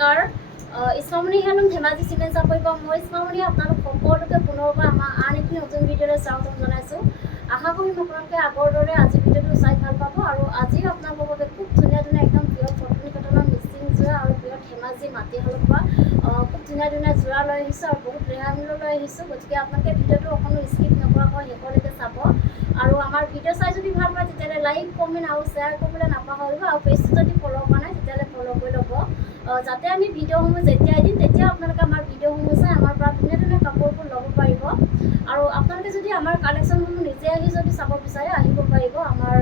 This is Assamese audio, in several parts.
নমস্কাৰ ইছমামণি হেলম ধেমাজি চিমেণ্ট চাপৰি পৰা মই ইছমামণি আপোনালোক সকলোকে পুনৰবাৰ আমাৰ আন এটি নতুন ভিডিঅ'লৈ স্বাগতম জনাইছোঁ। আশা কৰিম আপোনালোকে আগৰ দৰে আজি ভিডিঅ'টো চাই ভাল পাব আৰু আজিও আপোনালোকৰ বাবে খুব ধুনীয়া ধুনীয়া একদম প্ৰিয় ফটোনি কটনৰ মিচিং যোৰা আৰু প্ৰিয় ধেমাজি মাটিশালত পোৱা খুব ধুনীয়া ধুনীয়া যোৰা লৈ আহিছোঁ আৰু বহুত ৰেহাই মূল্য লৈ আহিছোঁ। গতিকে আপোনালোকে ভিডিঅ'টো অকণো স্কিপ নকৰাকৈ শেষলৈকে চাব আৰু আমাৰ ভিডিঅ' চাই যদি ভাল পায় তেতিয়াহ'লে লাইক কমেণ্ট আৰু শ্বেয়াৰ কৰিবলৈ নাপাহৰিব আৰু পেজটো যদি ফ'ল' কৰা নাই তেতিয়াহ'লে ফ'ল' কৰি ল'ব যাতে আমি ভিডিঅ'সমূহ যেতিয়াই দিম তেতিয়া আপোনালোকে আমাৰ ভিডিঅ'সমূহ চাই আমাৰ পৰা ধুনীয়া ধুনীয়া কাপোৰবোৰ ল'ব পাৰিব আৰু আপোনালোকে যদি আমাৰ কালেকশ্যনসমূহ নিজে আহি যদি চাব বিচাৰে আহিব পাৰিব। আমাৰ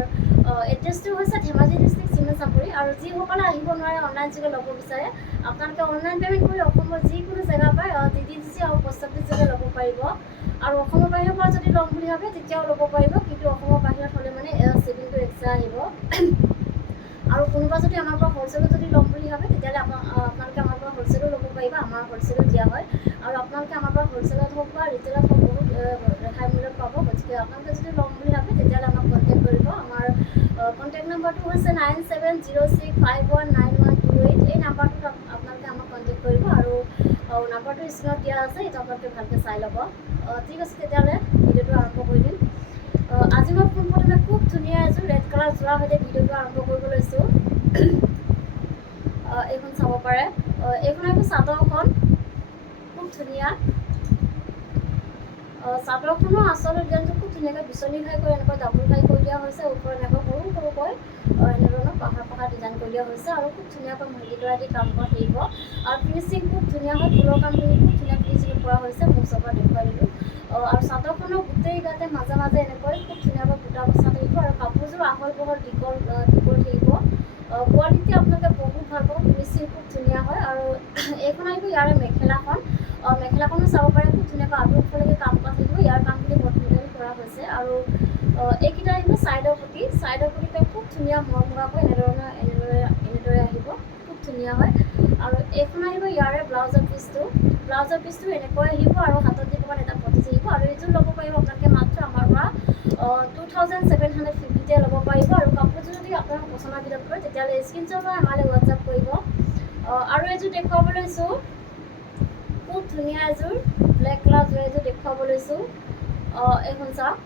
এড্ৰেছটো হৈছে ধেমাজি ডিষ্ট্ৰিক্ট চিমেণ্ট চাপৰি আৰু যিসকলে আহিব নোৱাৰে অনলাইন যোগে ল'ব বিচাৰে আপোনালোকে অনলাইন পে'মেণ্ট কৰি অসমৰ যিকোনো জেগা পাই DDGC আৰু পোষ্ট অফিচ যোগে ল'ব পাৰিব আৰু অসমৰ বাহিৰৰ পৰা যদি ল'ম বুলি ভাবে তেতিয়াও ল'ব পাৰিব, কিন্তু অসমৰ বাহিৰত হ'লে মানে শ্বিপিংটো এক্সট্ৰা আহিব আৰু কোনোবা যদি আমাৰ পৰা হ'লচেলত যদি ল'ম বুলি ভাবে তেতিয়াহ'লে আপোনালোকে আমাৰ পৰা হ'লচেলো ল'ব পাৰিব। আমাৰ হ'লচেলো দিয়া হয় আৰু আপোনালোকে আমাৰ পৰা হ'লচেলত হওক বা ৰিটেইলত হওক বহুত ৰেহাই মূল্যত পাব। গতিকে আপোনালোকে যদি ল'ম বুলি ভাবে তেতিয়াহ'লে আমাক কণ্টেক্ট কৰিব। আমাৰ কণ্টেক্ট নম্বৰটো হৈছে 9706519128। এই নাম্বাৰটোত আপোনালোকে আমাক কণ্টেক্ট কৰিব আৰু নাম্বাৰটো স্ক্ৰীণত দিয়া আছে, এইটো আপোনালোকে ভালকৈ চাই ল'ব। ঠিক আছে, তেতিয়াহ'লে ভিডিঅ'টো আৰম্ভ কৰি দিম। আজি মই পোনপ্ৰথমে খুব ধুনীয়া এযোৰ ৰেড কালাৰ যোৰা সৈতে ভিডিঅ'টো আৰম্ভ কৰিব লৈছোঁ। এইখন চাব পাৰে, এইখন আহিব চাদৰখন খুব ধুনীয়া। চাদৰখনৰ আচল ডিজাইনটো খুব ধুনীয়াকৈ বিচনী ঘাই কৰি এনেকৈ ডাবুল ঘাই কৰি দিয়া হৈছে, ওপৰত এনেকৈ সৰু সৰুকৈ এনেধৰণৰ পাহাৰ পাহাৰ ডিজাইন কৰি দিয়া হৈছে আৰু খুব ধুনীয়াকৈ মহিলা দি কাম কৰা থাকিব আৰু ফিনিচিং খুব ধুনীয়া হয়। ফুলৰ কামখিনি খুব ধুনীয়া ফিনিচিং কৰা হৈছে, মোৰ ওচৰৰ দেখুৱাই দিলোঁ আৰু চাদৰখনৰ গোটেই গাতে মাজে মাজে এনেকৈ খুব ধুনীয়াকৈ বুটা বচা থাকিব আৰু কাপোৰযোৰ আহল বহল দীঘল থাকিব। কোৱালিটি আপোনালোকে বহুত ভাল পাব, ফিনিচিং খুব ধুনীয়া হয় আৰু এইখন আহিব ইয়াৰে মেখেলাখন। মেখেলাখনো চাব পাৰে, খুব ধুনীয়াকৈ আঁতৰফালেকে কাম কৰা থাকিব। ইয়াৰ কামখিনি বটমিটাৰী কৰা হৈছে আৰু এইকেইটা আহিব ছাইডৰ পুটি। ছাইডৰ পুটিতে খুব ধুনীয়া মৰমগাকৈ এনেদৰে আহিব, খুব ধুনীয়া হয় আৰু এইখন আহিব ইয়াৰে ব্লাউজৰ পিচটো। ব্লাউজৰ পিচটো এনেকৈ আহিব আৰু হাতত দিব কাৰণে এটা পটি থাকিব আৰু এইযোৰ ল'ব পাৰিব আপোনালোকে মাত্ৰ আমাৰ পৰা 2750তে ল'ব পাৰিব আৰু কাপোৰযোৰ যদি আপোনাৰ পচন্দৰ ভিতৰত পৰে তেতিয়াহ'লে স্ক্ৰীনশ্বট লৈ আমালৈ হোৱাটছআপ কৰিব। আৰু এযোৰ দেখুৱাব লৈছোঁ, খুব ধুনীয়া এযোৰ ব্লেক কালাৰ যোৰ এযোৰ দেখুৱাব লৈছোঁ। এইখন চাওক,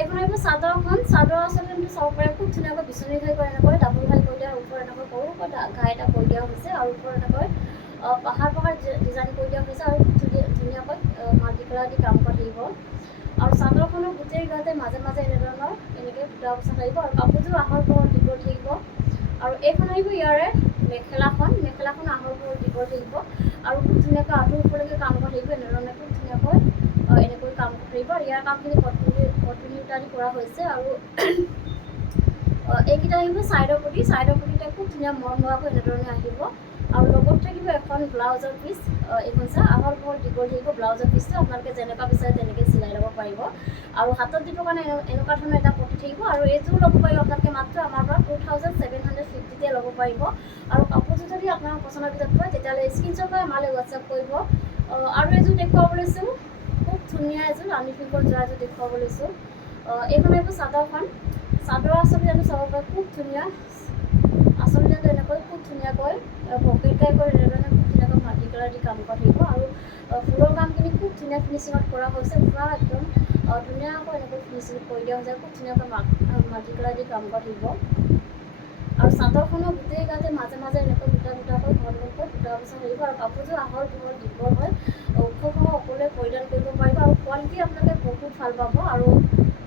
এইখন আহিব চাদৰখন। চাদৰ আচলতে চাব পাৰে, খুব ধুনীয়াকৈ বিচনী ঘাই কৰি এনেকৈ ডাবুল ঘাই কৰি দিয়া, ওপৰত এনেকৈ সৰুকৈ ঘাই এটা কৰি দিয়া হৈছে আৰু ওপৰত এনেকৈ পাহাৰ পাহাৰ ডিজাইন কৰি দিয়া হৈছে আৰু খুব ধুনীয়াকৈ মাল্টি কালাৰ দি কাম কৰা থাকিব আৰু চাদৰখনৰ গোটেই গাতে মাজে মাজে এনেকৈ বুটা বচা থাকিব আৰু কাপোৰযোৰ আহল বহল দীঘল থাকিব আৰু এইখন আহিব ইয়াৰে মেখেলাখন। মেখেলাখন আহল বহল দীঘল থাকিব আৰু খুব ধুনীয়াকৈ আঁঠুৰ ওপৰলৈকে কাম কৰা থাকিব। এনেধৰণে খুব ধুনীয়াকৈ এনেকৈ কাম কৰি থাকিব আৰু ইয়াৰ কামখিনি কটনী সূতা দি কৰা হৈছে আৰু এইকেইটা আহিব ছাইডৰ পুটি। ছাইডৰ পুটিতে খুব ধুনীয়া মৰমগাকৈ এনেধৰণে আহিব আৰু লগত থাকিব এখন ব্লাউজৰ পিচ। এইখন চাওক, আহল বহল দীঘল থাকিব ব্লাউজৰ পিচটো। আপোনালোকে যেনেকুৱা বিচাৰে তেনেকৈ চিলাই ল'ব পাৰিব আৰু হাতত দিবৰ কাৰণে এনেকুৱা ধৰণৰ এটা পটি থাকিব আৰু এইযোৰ ল'ব পাৰিব আপোনালোকে মাত্ৰ আমাৰ পৰা 2750তে ল'ব পাৰিব আৰু কাপোৰযোৰ যদি আপোনাৰ পচন্দৰ ভিতৰত পৰে তেতিয়াহ'লে স্ক্ৰীনশ্বট লৈ আমালৈ হোৱাটছআপ কৰিব। আৰু এযোৰ দেখুৱাব লৈছোঁ, খুব ধুনীয়া এযোৰ ৰাণী পিংকৰ যোৰা এযোৰ দেখুৱাব লৈছোঁ। এইখন আহিব চাদৰখন। চাদৰ আচলতে আমি চাব পাৰোঁ, খুব ধুনীয়া আচলতে এনেকৈ খুব ধুনীয়াকৈ পকেট টাইপ কৰি এনেধৰণে খুব ধুনীয়াকৈ মাল্টি কালাৰ দি কাম কৰা থাকিব আৰু ফুলৰ কামখিনি খুব ধুনীয়া ফিনিচিঙত কৰা হৈছে। পূৰা একদম ধুনীয়াকৈ এনেকৈ ফিনিচিং কৰি দিয়া হৈছে, খুব ধুনীয়াকৈ মাল্টি কালাৰ দি কাম কৰা থাকিব আৰু চাদৰখনৰ গোটেই গাতে মাজে মাজে এনেকৈ দুটা দুটাকৈ ঘন ঘনকৈ বুটা বচা থাকিব আৰু কাপোৰযোৰ আহল বহল দীঘল হয়, ওখসহ সকলোৱে পৰিধান কৰিব পাৰিব আৰু কোৱালিটি আপোনালোকে বহুত ভাল পাব। আৰু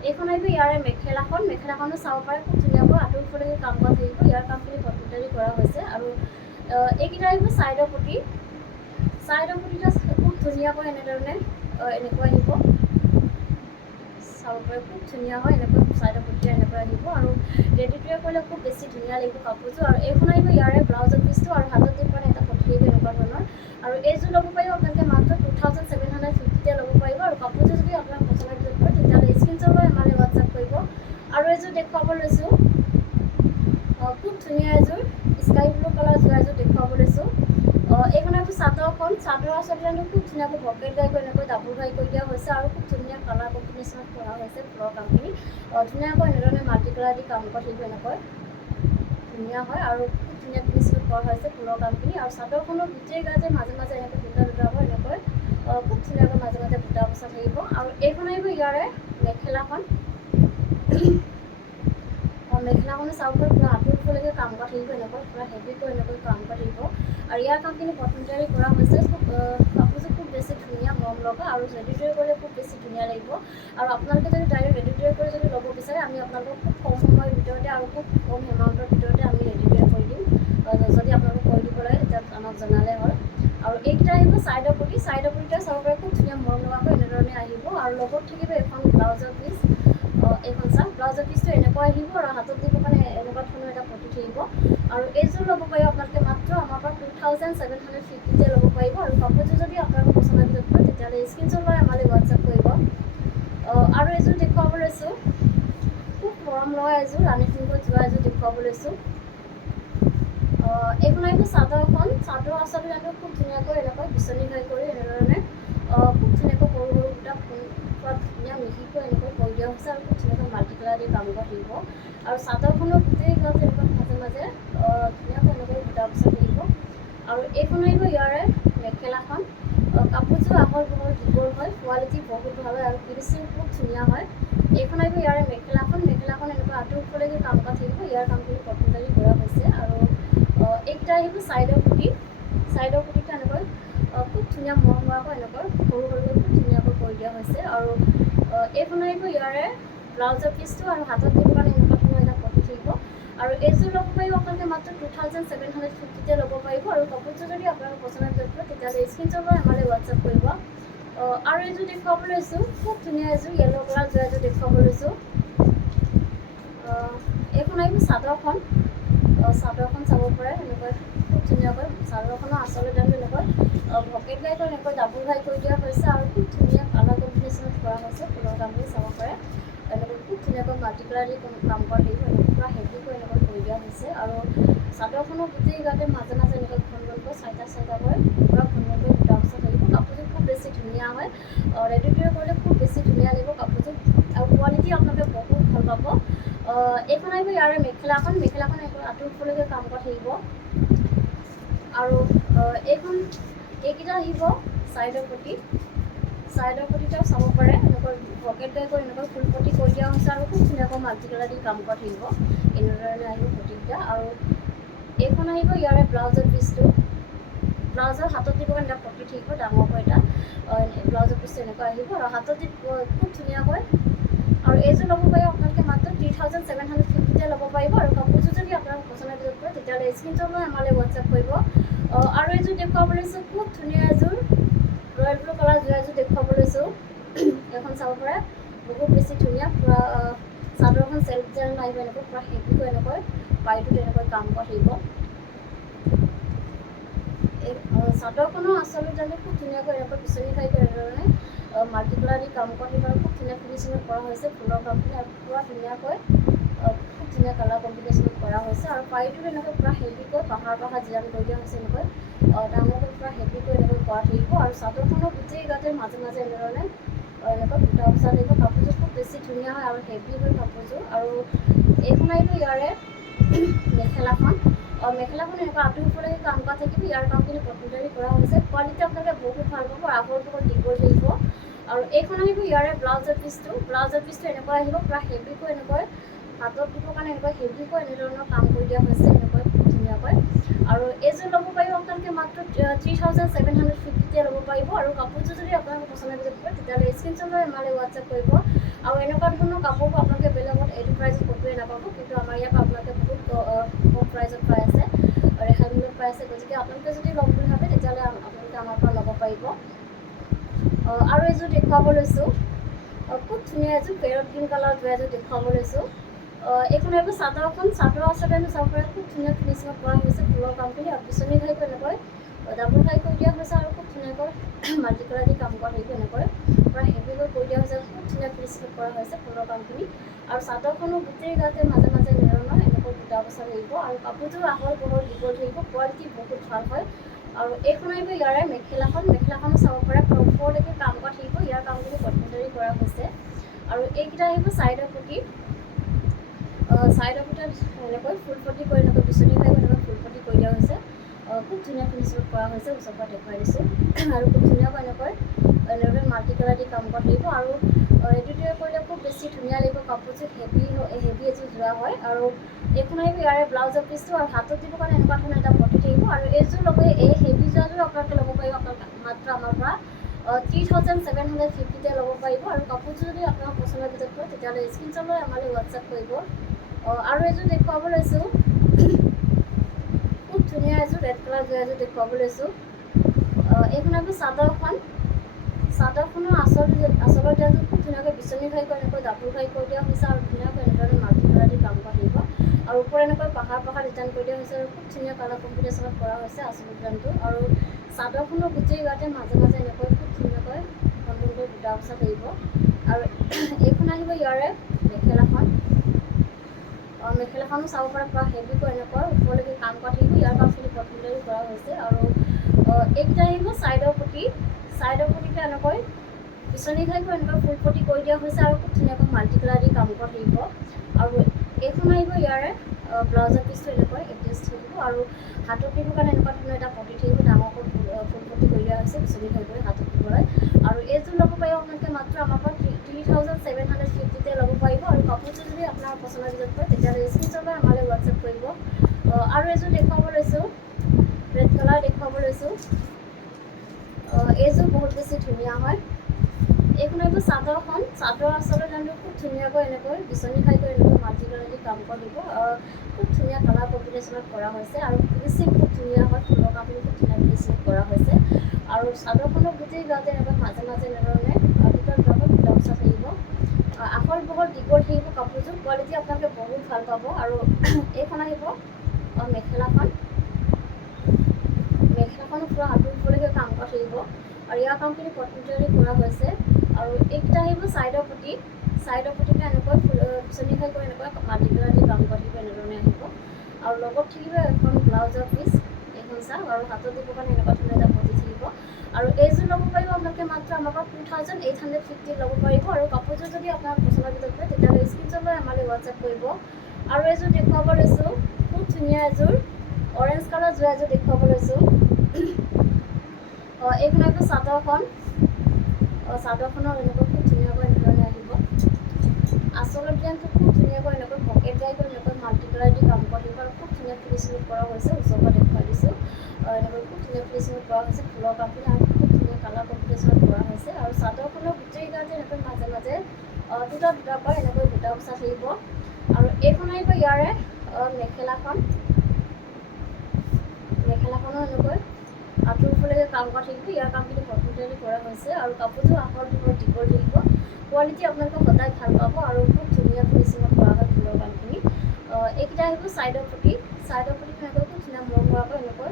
এইখন আহিব ইয়াৰে মেখেলাখন। মেখেলাখনো চাব পাৰে, খুব ধুনীয়াকৈ আঁঠুৰ ওপৰলৈকে কাম কৰা থাকিব। ইয়াৰ কামখিনি বটমিটাৰী কৰা হৈছে আৰু এইকেইটা আহিব ছাইডৰ পুটি। ছাইডৰ পুটিটা খুব ধুনীয়াকৈ এনেধৰণে এনেকৈ আহিব, চাব পাৰে খুব ধুনীয়া হয়। এনেকৈ ছাইডৰ পুটিটা এনেকৈ আহিব আৰু ৰেডিটোৱে কৰিলে খুব বেছি ধুনীয়া লাগিব কাপোৰযোৰ আৰু এইখন আহিব ইয়াৰে ব্লাউজৰ পিচটো আৰু হাতত দিব কাৰণে এটা পটি থাকিব এনেকুৱা ধৰণৰ আৰু এইযোৰ ল'ব পাৰিব আপোনালোকে মাত্ৰ 2750তে ল'ব পাৰিব আৰু কাপোৰযোৰ যদি আপোনাৰ পচন্দৰ ভিতৰত পৰে তেতিয়াহ'লে স্ক্ৰীনশ্বট লৈ আমালৈ হোৱাটছআপ কৰিব। আৰু এযোৰ দেখুৱাব লৈছোঁ, খুব ধুনীয়া এযোৰ স্কাই ব্লু কালাৰ যোৰা এযোৰ দেখুৱাব লৈছোঁ। এইখন আহিব চাদৰখন। চাদৰ আচলতে খুব ধুনীয়াকৈ পকেট ঘাই কৰি এনেকৈ ডাবুল ঘাই কৰি দিয়া হৈছে আৰু খুব ধুনীয়া কালাৰ কম্বিনেশ্যনত কৰা হৈছে ফুলৰ কামখিনি। ধুনীয়াকৈ এনেধৰণে মাল্টি কালাৰ দি কাম কৰা থাকিব, এনেকৈ ধুনীয়া হয় আৰু খুব ধুনীয়া ফিনিচিঙত কৰা হৈছে ফুলৰ কামখিনি। আৰু চাদৰখনৰ গোটেই গাতে মাজে মাজে এনেকৈ দুটা দুটা হ'ব, এনেকৈ খুব ধুনীয়াকৈ মাজে মাজে বুটা বচা থাকিব। আৰু এইখন আহিব ইয়াৰে মেখেলাখন। মেখেলাখনো চাউলৰ পূৰা আঁতৰলৈকে কাম কৰা থাকিব, এনেকৈ পূৰা হেভিকৈ এনেকৈ কাম কৰা থাকিব। আৰু ইয়াৰ কামখিনি প্ৰথম তৈয়াৰী কৰা হৈছে। খুব কাপোৰযোৰ খুব বেছি ধুনীয়া মৰম লগা, আৰু ৰেডি টু কৰিলে খুব বেছি ধুনীয়া লাগিব। আৰু আপোনালোকে যদি ডাইৰেক্ট ৰেডি টু কৰি যদি ল'ব বিচাৰে, আমি আপোনালোকক খুব কম সময়ৰ ভিতৰতে আৰু খুব কম এমাউণ্টৰ ভিতৰতে আমি ৰেডি টু কৰি দিম। যদি আপোনালোকক কৰি দিব লাগে তেতিয়া আমাক জনালে হ'ল। আৰু এইকেইটা আহিব ছাইডৰ পটি। ছাইডৰ পটিটা চাব পাৰে খুব ধুনীয়া মৰম লগাকৈ এনেধৰণে আহিব। আৰু লগত থাকিব এখন ব্লাউজৰ পিচ। এইখন চাওক, ব্লাউজৰ পিচটো এনেকুৱা আহিব, আৰু হাতত দিব কাৰণে এনেকুৱা ধৰণৰ এটা পটি থাকিব। আৰু এইযোৰ ল'ব পাৰিব আপোনালোকে মাত্ৰ আমাৰ পৰা 2750 ল'ব পাৰিব। আৰু কাপোৰযোৰ যদি আপোনালোকৰ পচন্দ ভিতৰত কৰে তেতিয়াহ'লে স্ক্ৰীনশ্বট লৈ আমালৈ হোৱাটছআপ কৰিব। আৰু এযোৰ দেখুৱাব লৈছোঁ, খুব মৰম লগা এযোৰ ৰাণী পিংকত যোৱা এযোৰ দেখুৱাব লৈছোঁ। এইখন আহিব চাদৰখন। চাদৰ আচলতে জানো খুব ধুনীয়াকৈ এনেকৈ বিচনী ঘাই কৰি এনেধৰণে খুব ধুনীয়াকৈ সৰু সৰু দুটা পূৰা ধুনীয়া মিহিকৈ এনেকৈ কৰি দিয়া হৈছে, আৰু খুব ধুনীয়াকৈ মাল্টি কালাৰ দি কাম কৰা থাকিব। আৰু চাদৰখনৰ গোটেই গাত এনেকৈ মাজে মাজে ধুনীয়াকৈ এনেকৈ বুটা বচা থাকিব। আৰু এইখন আহিব ইয়াৰে মেখেলাখন। কাপোৰযোৰ আহল বহল দীঘল হয়, কোৱালিটি বহুত ভাল হয়, আৰু ফিনিচিং খুব ধুনীয়া হয়। এইখন আহিব ইয়াৰে মেখেলাখন। মেখেলাখন এনেকৈ আঁতৰলৈকে কাম কৰা থাকিব। ইয়াৰ কামখিনি প্ৰথমতে কৰা হৈছে। আৰু এইকেইটা আহিব ছাইডৰ পুটি। ছাইডৰ পুটিটো এনেকৈ খুব ধুনীয়া মৰম হোৱাকৈ এনেকৈ সৰু সৰুকৈ খুব ধুনীয়াকৈ কৰি দিয়া হৈছে। আৰু এইখন আহিব ইয়াৰে ব্লাউজৰ পিচটো, আৰু হাতত দিব কাৰণে এনেকুৱা ধৰণৰ এটা পটি থাকিব। আৰু এইযোৰ ল'ব পাৰিব আপোনালোকে মাত্ৰ 2750 ল'ব পাৰিব। আৰু কাপোৰযোৰ যদি আপোনালোকৰ পচন্দ কৰে তেতিয়াহ'লে স্ক্ৰীনশ্বট লৈ আমালৈ হোৱাটছআপ কৰিব। আৰু এযোৰ দেখুৱাব লৈছোঁ, খুব ধুনীয়া এযোৰ য়েল্ল' কালাৰ যোৱা এযোৰ দেখুৱাব লৈছোঁ। এইখন আহিব চাদৰখন। চাদৰখন চাব পাৰে এনেকৈ খুব ধুনীয়াকৈ। চাদৰখনৰ আচলতে দামটো এনেকৈ ভকেট ঘাই কৰি এনেকৈ ডাবুল ঘাই কৰি দিয়া হৈছে, আৰু খুব ধুনীয়া কালাৰ কম্বিনেশ্যনত কৰা হৈছে। ফুলৰ কামখিনি চাব পাৰে এনেকৈ খুব ধুনীয়াকৈ মাল্টি কালাৰ দি কাম কৰা থাকিব। এনেকৈ পূৰা হেভিকৈ এনেকৈ কৰি দিয়া হৈছে। আৰু চাদৰখনৰ গোটেই গাতে মাজে মাজে এনেকৈ ঘন ঘনকৈ চাৰিটা চাৰিটাকৈ পূৰা ঘন ঘনকৈ বুটা বচা থাকিব। কাপোৰযোৰ খুব বেছি ধুনীয়া হয়, ৰেডি টু কৰিলে খুব বেছি ধুনীয়া লাগিব কাপোৰযোৰ, আৰু কোৱালিটি আপোনালোকে বহুত ভাল পাব। এইখন আহিব ইয়াৰে মেখেলাখন। মেখেলাখন এনেকৈ আঁতৰলৈকে কাম কৰা থাকিব। আৰু এইকেইটা আহিব ছাইডৰ পটি। ছাইডৰ পটিটাও চাব পাৰে এনেকৈ পকেট ঘাই কৰি এনেকৈ ফুল পটি কৰি দিয়া হৈছে, আৰু খুব ধুনীয়াকৈ মাল্টি কালাৰ দি কাম কৰা থাকিব। এনেধৰণে আহিব পটিকেইটা। আৰু এইখন আহিব ইয়াৰে ব্লাউজৰ পিচটো। ব্লাউজৰ হাতত দিব কাৰণে এটা পটি থাকিব ডাঙৰকৈ এটা। ব্লাউজৰ পিচটো এনেকৈ আহিব, আৰু হাতত দিব খুব ধুনীয়াকৈ। আৰু এইযোৰ ল'ব পাৰিব আপোনালোকে মাত্ৰ 3750 ল'ব পাৰিব। আৰু কাপোৰযোৰ যদি আপোনালোকৰ পচন্দ কৰে তেতিয়াহ'লে স্ক্ৰীনশ্বট লৈ আমালৈ হোৱাটছআপ কৰিব। আৰু এযোৰ দেখুৱাব লৈছোঁ, খুব ধুনীয়া এযোৰ ৰয়েল ব্লু কালাৰ যোৱা এযোৰ দেখুৱাব লৈছোঁ। এইখন চাব পাৰে বহুত বেছি ধুনীয়া। পূৰা চাদৰখন চেল্ফ যেন আহিব, এনেকৈ পূৰা হেভিকৈ এনেকৈ পাইটোত এনেকৈ কাম কৰা থাকিব। এই চাদৰখনৰ আচলতে জানি খুব ধুনীয়াকৈ এনেকৈ বিচনী খাই কৰি এনেধৰণে মাল্টি কালাৰ দি কাম কৰা থাকিব, আৰু খুব ধুনীয়া ফিনিচিঙত কৰা হৈছে ফুলৰ কামখিনি। আৰু পূৰা ধুনীয়াকৈ খুব ধুনীয়া কালাৰ কম্বিনেশ্যনত কৰা হৈছে। আৰু পাইটোত এনেকৈ পূৰা হেভিকৈ পাহাৰ ডিজাইন কৰি দিয়া হৈছে, এনেকৈ ডাঙৰকৈ পূৰা হেভিকৈ এনেকৈ কৰা থাকিব। আৰু চাদৰখনৰ গোটেই গাতে মাজে মাজে এনেধৰণে এনেকৈ বুটা বচা থাকিব। কাপোৰযোৰ খুব বেছি ধুনীয়া হয়, আৰু হেভি হয় কাপোৰযোৰ। আৰু এইখন আহিব ইয়াৰে মেখেলাখন। মেখেলাখন এনেকুৱা আঁতৰলৈকে কাম কৰা থাকিব। ইয়াৰ কামখিনি প্ৰথমতে কৰা হৈছে। কোৱালিটি আপোনালোকে বহুত ভাল পাব, আগৰ বহুত দীঘল থাকিব। আৰু এইখন আহিব ইয়াৰে ব্লাউজৰ পিচটো। ব্লাউজৰ পিচটো এনেকুৱা আহিব, পূৰা হেভিকৈ এনেকৈ হাতত দিবৰ কাৰণে এনেকৈ হেভিকৈ এনেধৰণৰ কাম কৰি দিয়া হৈছে, এনেকৈ ধুনীয়াকৈ। আৰু এইযোৰ ল'ব পাৰিব আপোনালোকে মাত্ৰ 3750 ল'ব পাৰিব। আৰু কাপোৰযোৰ যদি আপোনালোকৰ পচন্দ কৰে তেতিয়াহ'লে স্ক্ৰীনশ্বট লৈ আমালৈ হোৱাটছআপ কৰিব। আৰু এনেকুৱা ধৰণৰ কাপোৰবোৰ আপোনালোকে বেলেগত এইটো প্ৰাইজত ক'তোৱে নাপাব, কিন্তু আমাৰ ইয়াত আপোনালোকে বহুত কম প্ৰাইজত পাই আছে, ৰেহাই মূল্যত পাই আছে। গতিকে আপোনালোকে যদি ল'ম বুলি ভাবে তেতিয়াহ'লে আপোনালোকে আমাৰ পৰা ল'ব পাৰিব। আৰু এযোৰ দেখুৱাব লৈছোঁ, খুব ধুনীয়া এযোৰ পেৰট গ্ৰীণ কালাৰ যোৱা এযোৰ দেখুৱাব লৈছোঁ। এইখন আহিব চাদৰখন। চাদৰ আচলতে আমি চাব পাৰে খুব ধুনীয়া ফিনিচিঙত কৰা হৈছে ফুলৰ কামখিনি। আৰু বিচনী ঘাইকৈ এনেকৈ ডাবুল ঘাই কৰি দিয়া হৈছে, আৰু খুব ধুনীয়াকৈ মাল্টি কালাৰ দি কাম কৰা থাকিব। এনেকৈ পূৰা হেভিকৈ কৰি দিয়া হৈছে, খুব ধুনীয়া ফিনিচিঙত কৰা হৈছে ফুলৰ কামখিনি। আৰু চাদৰখনো গোটেই গাতে মাজে মাজে এনেধৰণৰ এনেকৈ বুটা বচা থাকিব। আৰু কাপোৰযোৰ আহল বহল দীঘল থাকিব, কোৱালিটি বহুত ভাল হয়। আৰু এইখন আহিব ইয়াৰে মেখেলাখন। মেখেলাখনো চাব পাৰে ওপৰলৈকে কাম কৰা থাকিব। ইয়াৰ কামখিনি প্ৰথমতে কৰা হৈছে। আৰু এইকেইটা আহিব ছাইডৰ পটি। ছাইডৰ ভিতৰত এনেকৈ ফুল পটি কৰি এনেকৈ বিচনী খাই এনেকৈ ফুল পটি কৰি দিয়া হৈছে। খুব ধুনীয়া ফিনিচিং কৰা হৈছে, ওচৰৰ পৰা দেখুৱাই দিছোঁ। আৰু খুব ধুনীয়াকৈ এনেকৈ মাল্টি কালাৰ দি কাম কৰা থাকিব। আৰু এইটোতে কৰিলে খুব বেছি ধুনীয়া লাগিব, কাপোৰযোৰ হেভি এযোৰ যোৰা হয়। আৰু এইখন আহিব ইয়াৰে ব্লাউজৰ পিচটো, আৰু হাতত দিবৰ কাৰণে এনেকুৱা ধৰণৰ এটা পটি থাকিব। আৰু এইযোৰ ল'ব, এই হেভি যোৰাযোৰ আপোনালোকে ল'ব পাৰিব মাত্ৰ আমাৰ পৰা 3750 ল'ব পাৰিব। আৰু কাপোৰযোৰ যদি আপোনাৰ পচন্দৰ ভিতৰত হয় তেতিয়াহ'লে স্ক্ৰীনশ্বট লৈ আমালৈ হোৱাটছআপ কৰিব। আৰু এযোৰ দেখুৱাব লৈছোঁ, খুব ধুনীয়া এযোৰ ৰেড কালাৰ যোৰা এযোৰ দেখুৱাব লৈছোঁ। এইখন আকৌ চাদৰখনৰ আচলৰ যোৰাযোৰ খুব ধুনীয়াকৈ বিচনী খাই কৰি এনেকৈ ডাবুল খাই কৰি দিয়া হৈছে। আৰু ধুনীয়াকৈ এনেধৰণে মাল্টি কালাৰ দি কাম কৰা থাকিব। আৰু ওপৰত এনেকৈ পাহাৰ ডিজাইন কৰি দিয়া হৈছে। আৰু খুব ধুনীয়া কালাৰ কম্বিনেশ্যনত কৰা হৈছে আচলৰ ডিজাইনটো। আৰু চাদৰখনৰ গোটেই গাতে মাজে মাজে এনেকৈ খুব ধুনীয়াকৈ সুন্দৰকৈ বুটা বচা থাকিব। আৰু এইখন আহিব ইয়াৰে মেখেলাখন। মেখেলাখনো চাব পৰা পুৰা হেভিকৈ এনেকুৱা ওপৰলৈকে কাম কৰা থাকিব। ইয়াৰ কামখিনি পটমিটাৰী কৰা হৈছে। আৰু এইকেইটা আহিব ছাইডৰ পটিটো এনেকৈ বিচনী খাইকৈ এনেকৈ ফুল পটি কৰি দিয়া হৈছে। আৰু খুব ধুনীয়াকৈ মাল্টি কালাৰ দি কাম কৰা থাকিব। আৰু এইখন আহিব ইয়াৰে ব্লাউজৰ পিচটো এনেকৈ এডজাষ্ট থাকিব। আৰু হাতত দিবৰ কাৰণে এনেকুৱা ধৰণৰ এটা পটি থাকিব, ডাঙৰকৈ ফুল পটি কৰি দিয়া হৈছে বিচনী খাইকৈ হাতত দিবলৈ। আৰু এইযোৰ ল'ব পাৰিব আপোনালোকে মাত্ৰ আমাৰ পৰা 3750 ল'ব পাৰিব। আৰু কাপোৰযোৰ যদি আপোনাৰ পচন্দৰ ভিতৰত হয় তেতিয়াহ'লে স্ক্ৰীনশ্বট লৈ আমালৈ হোৱাটছআপ কৰিব। আৰু এযোৰ দেখুৱাব লৈছোঁ, ৰেড কালাৰ দেখুৱাব লৈছোঁ। এইযোৰ বহুত বেছি ধুনীয়া হয়। এইখন আহিব চাদৰখন। চাদৰ আচলৰ দামটো খুব ধুনীয়াকৈ এনেকৈ বিচনী খাইকৈ এনেকৈ মাল্টি কালাৰ দি কাম কৰিব। খুব ধুনীয়া কালাৰ কম্বিনেশ্যনত কৰা হৈছে। আৰু ফিনিচিং খুব ধুনীয়া হয়, ফুলৰ কামখিনি খুব ধুনীয়া ফিনিচিং কৰা হৈছে। আৰু চাদৰখনৰ গোটেই গাতে এনেকৈ মাজে মাজে এনেধৰণে ভিতৰত বুটা বচা থাকিব। আহল বহল দীঘল থাকিব কাপোৰযোৰ, কোৱালিটি আপোনালোকে বহুত ভাল পাব। আৰু এইখন আহিব মেখেলাখনো পুৰা আঁতৰি ওপৰলৈকে কাম কৰা থাকিব। আৰু ইয়াৰ কামখিনি পটমিটাৰী কৰা হৈছে। আৰু এইকেইটা আহিব ছাইডৰ পটিটো এনেকৈ বিচনী খাই কৰি এনেকৈ মাল্টি কালাৰ দি কাম কৰা থাকিব, এনেধৰণে আহিব। আৰু লগত থাকিব এখন ব্লাউজৰ পিচ, এইখন চাওক। আৰু হাতত দিবৰ কাৰণে এনেকুৱা ধৰণৰ এটা পটি থাকিব। আৰু এইযোৰ ল'ব পাৰিব আপোনালোকে মাত্ৰ আমাৰ পৰা 2850 ল'ব পাৰিব। আৰু কাপোৰযোৰ যদি আপোনাৰ পচন্দৰ ভিতৰত হয় তেতিয়াহ'লে স্ক্ৰীনশ্বট লৈ আমালৈ হোৱাটছআপ কৰিব। আৰু এযোৰ দেখুৱাব লৈছোঁ, খুব ধুনীয়া এযোৰ অৰেঞ্জ কালাৰ যোৰা এযোৰ দেখুৱাব লৈছোঁ। এইখন আহিব চাদৰখনৰ এনেকৈ খুব ধুনীয়াকৈ এনেধৰণে আহিব। আচলৰ ডিজাইনটো খুব ধুনীয়াকৈ এনেকৈ পকেট গাইকৈ এনেকৈ মাল্টি কালাৰ দি কাম কৰা থাকিব। আৰু খুব ধুনীয়া ফিনিচিং কৰা হৈছে, ওচৰৰ পৰা দেখুৱাই দিছোঁ। এনেকৈ খুব ধুনীয়া ফিনিচিং কৰা হৈছে ফুলৰ কামখিনি। আৰু খুব ধুনীয়া কালাৰ কম্বিনেশ্যনত কৰা হৈছে। আৰু চাদৰখনৰ গোটেই গাতে এনেকৈ মাজে মাজে দুটাকৈ এনেকৈ বুটা বচা থাকিব। আৰু এইখন আহিব ইয়াৰে মেখেলাখনো এনেকৈ আঁতৰৰ ফালে কাম কৰা থাকিব। ইয়াৰ কামখিনি পটমিটাৰী কৰা হৈছে। আৰু কাপোৰযোৰ আহল বহল দীঘল থাকিব, কোৱালিটি আপোনালোকে সদায় ভাল পাব। আৰু খুব ধুনীয়া ফিনিচিঙত কৰা হয় ফুলৰ কামখিনি। এইকেইটা আহিব ছাইডৰ পটিটো এনেকৈ খুব ধুনীয়া মৰমৰাকৈ এনেকৈ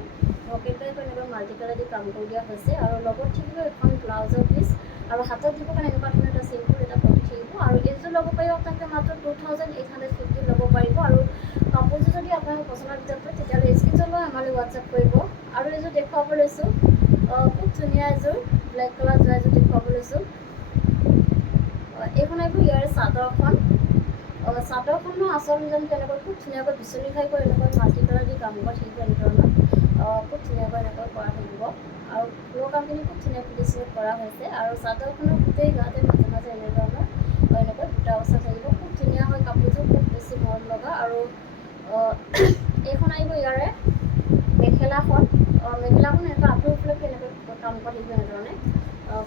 পকেট গাইকৈ এনেকৈ মাল্টি কালাৰ দি কাম কৰি দিয়া হৈছে। আৰু লগত থাকিব এখন ব্লাউজৰ পিচ। আৰু হাতত দিবৰ কাৰণে এনেকুৱা ধৰণৰ এটা চিম্পুল এটা পটি থাকিব। আৰু এইযোৰ ল'ব পাৰিব আপোনালোকে মাত্ৰ 2850 ল'ব পাৰিব। আৰু কাপোৰযোৰ যদি আপোনালোকৰ পচন্দৰ ভিতৰত হয় তেতিয়াহ'লে স্ক্ৰীনশ্বট লৈ আমালৈ হোৱাটছআপ কৰিব। আৰু এযোৰ দেখুৱাব লৈছোঁ, খুব ধুনীয়া এযোৰ ব্লেক কালাৰ যোৰা এযোৰ দেখুৱাব লৈছোঁ। এইখন আহিব ইয়াৰে চাদৰখনৰ আচল ডিজাইনটো এনেকৈ খুব ধুনীয়াকৈ বিচনী খাই কৰি এনেকৈ মাল্টি কালাৰ দি কাম কৰা থাকিব, এনেধৰণৰ খুব ধুনীয়াকৈ এনেকৈ কৰা থাকিব। আৰু ফুলৰ কামখিনি খুব ধুনীয়া ফিনিচিঙত কৰা হৈছে। আৰু চাদৰখনৰ গোটেই গাতে মাজে মাজে এনেধৰণৰ এনেকৈ বুটা বচা থাকিব। খুব ধুনীয়া হয় কাপোৰযোৰ, খুব বেছি মৰম লগা। আৰু এইখন আহিব ইয়াৰে মেখেলাখন এনেকৈ আঁতৰৰ ফালে এনেকৈ কাম কৰা থাকিব, এনেধৰণে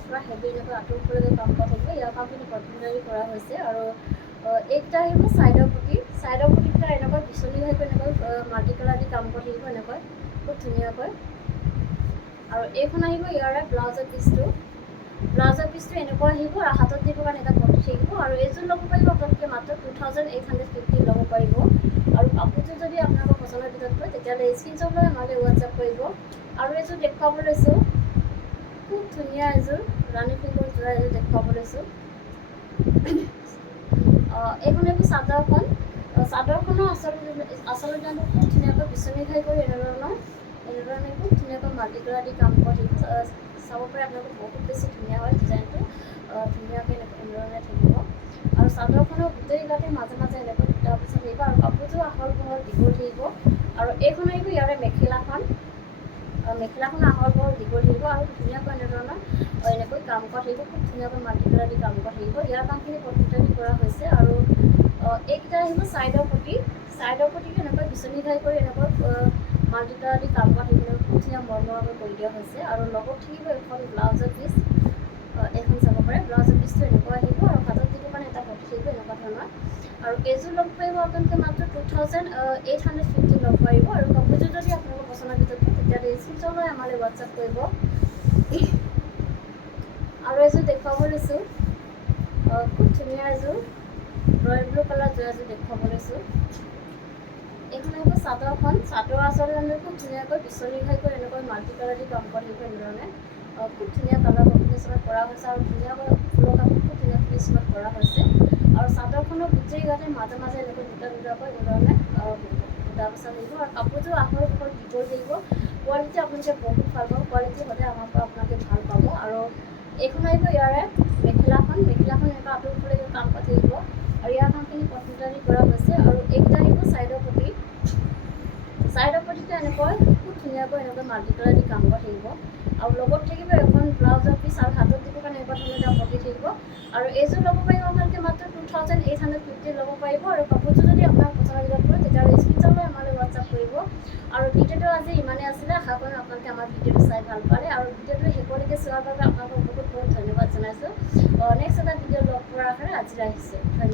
পুৰা হেভি এনেকৈ আঁতৰৰ ফালে কাম কৰা থাকিব। ইয়াৰ কামখিনি পটমিটাৰী কৰা হৈছে। আৰু এইকেইটা আহিব ছাইডৰ পটিকেইটা এনেকৈ বিচনী খাইকৈ এনেকৈ মাল্টি কালাৰ দি কাম কৰা থাকিব, এনেকৈ খুব ধুনীয়াকৈ। আৰু এইখন আহিব ইয়াৰে ব্লাউজৰ পিচটো এনেকুৱা আহিব। আৰু হাতত দিবৰ কাৰণে এটা পটি থাকিব। আৰু এইযোৰ ল'ব পাৰিব আপোনালোকে মাত্ৰ 2850 ল'ব পাৰিব। আৰু কাপোৰযোৰ যদি আপোনালোকৰ পচন্দৰ ভিতৰত হয় তেতিয়াহ'লে স্ক্ৰীনশ্বট লৈ আমালৈ হোৱাটছআপ কৰিব। আৰু এযোৰ দেখুৱাব লৈছোঁ, খুব ধুনীয়া এযোৰ ৰাণী পিংকৰ যোৰা এযোৰ দেখুৱাব লৈছোঁ। এইখন আহিব চাদৰখনৰ আচল ডিজাইনটো খুব ধুনীয়াকৈ বিচনী খাই কৰি এনেধৰণে খুব ধুনীয়াকৈ মাল্টি কালাৰ দি কাম কৰা থাকিব। চাব পাৰে আপোনালোকে বহুত বেছি ধুনীয়া হয় ডিজাইনটো, ধুনীয়াকৈ এনেধৰণে থাকিব। আৰু চাদৰখনৰ গোটেই গাতে মাজে মাজে এনেকৈ বুটা বচা থাকিব আৰু কাপোৰযোৰ আহল বহল দীঘল থাকিব আৰু এইখন আহিব ইয়াৰে মেখেলাখন মেখেলাখন আহল বহল দীঘল থাকিব আৰু ধুনীয়াকৈ এনেধৰণৰ এনেকৈ কাম কৰা থাকিব খুব ধুনীয়াকৈ মাল্টি কালাৰ দি কাম কৰা থাকিব ইয়াৰ কামখিনি কটন কৰা হৈছে আৰু এইকেইটা আহিব ছাইডৰ পটিটো এনেকৈ বিচনী ঘাই কৰি এনেকৈ মাল্টি কালাৰ দি কাম কৰা থাকিব খুব ধুনীয়া মৰমৰাকৈ কৰি দিয়া হৈছে আৰু লগত থাকিব এখন ব্লাউজৰ পিচ এইখন চাব পাৰে ব্লাউজৰ পিচটো এনেকুৱা আহিব আৰু হাতত দিব কাৰণে এটা পটি থাকিব এনেকুৱা ধৰণৰ আৰু এইযোৰ ল'ব পাৰিব আপোনালোকে মাত্ৰ 2850 ল'ব পাৰিব আৰু কাপোৰযোৰ যদি আপোনালোকৰ পচন্দৰ ভিতৰত তেতিয়াহ'লে স্ক্ৰীনশ্বট লৈ আমালৈ হোৱাটছআপ কৰিব আৰু এযোৰ দেখুৱাব লৈছোঁ খুব ধুনীয়া এযোৰ ৰয়েল ব্লু কালাৰ এযোৰ দেখুৱাব লৈছোঁ এইখন আহিব চাদৰখন চাদৰ আচলতে খুব ধুনীয়াকৈ বিচনী ঘাই কৰি এনেকৈ মাল্টি কালাৰ দি কাম কৰি থাকিব এনেধৰণে খুব ধুনীয়া কালাৰ কম্বিনেশ্যনত কৰা হৈছে আৰু ধুনীয়াকৈ ফুলৰ কাপোৰ খুব ধুনীয়া ফিনিচিঙত কৰা হৈছে আৰু চাদৰখনৰ গোটেই গাতে মাজে মাজে এনেকৈ দুটাকৈ এনেধৰণে বুটা বচা থাকিব আৰু কাপোৰযোৰ আহল বহল দীঘল থাকিব কোৱালিটি আপোনালোকে বহুত ভাল পাব কোৱালিটি সদায় আমাৰ পৰা আপোনালোকে ভাল পাব আৰু এইখন আহিব ইয়াৰে মেখেলাখন এনেকুৱা আঁতৰ ফালে কাম কৰা থাকিব আৰু ইয়াৰ কামখিনি কটন কৰা হৈছে আৰু এইকেইটা আহিব ছাইডৰ পটিটো এনেকৈ খুব ধুনীয়াকৈ এনেকৈ মাল্টি কালাৰ দি কাম কৰা থাকিব আৰু লগত থাকিব এখন ব্লাউজৰ পিচ আৰু হাতত দিব কাৰণে এনেকুৱা ধৰণৰ এটা পটি থাকিব আৰু এইযোৰ ল'ব পাৰিব আপোনালোকে মাত্ৰ 2850 ল'ব পাৰিব আৰু কাপোৰযোৰ যদি আপোনাৰ পচন্দৰ ভিতৰত পৰে তেতিয়াহ'লে স্ক্ৰীনশ্বট লৈ আমালৈ হোৱাটছআপ কৰিব আৰু ভিডিঅ'টো আজি ইমানেই আছিলে আশা কৰোঁ আপোনালোকে আমাৰ ভিডিঅ'টো চাই ভাল পালে আৰু ভিডিঅ'টো শেষলৈকে চোৱাৰ বাবে আপোনালোকক বহুত বহুত ধন্যবাদ জনাইছোঁ নেক্সট এটা ভিডিঅ' লগ পোৱাৰ আশাৰে আজি আহিছোঁ ধন্যবাদ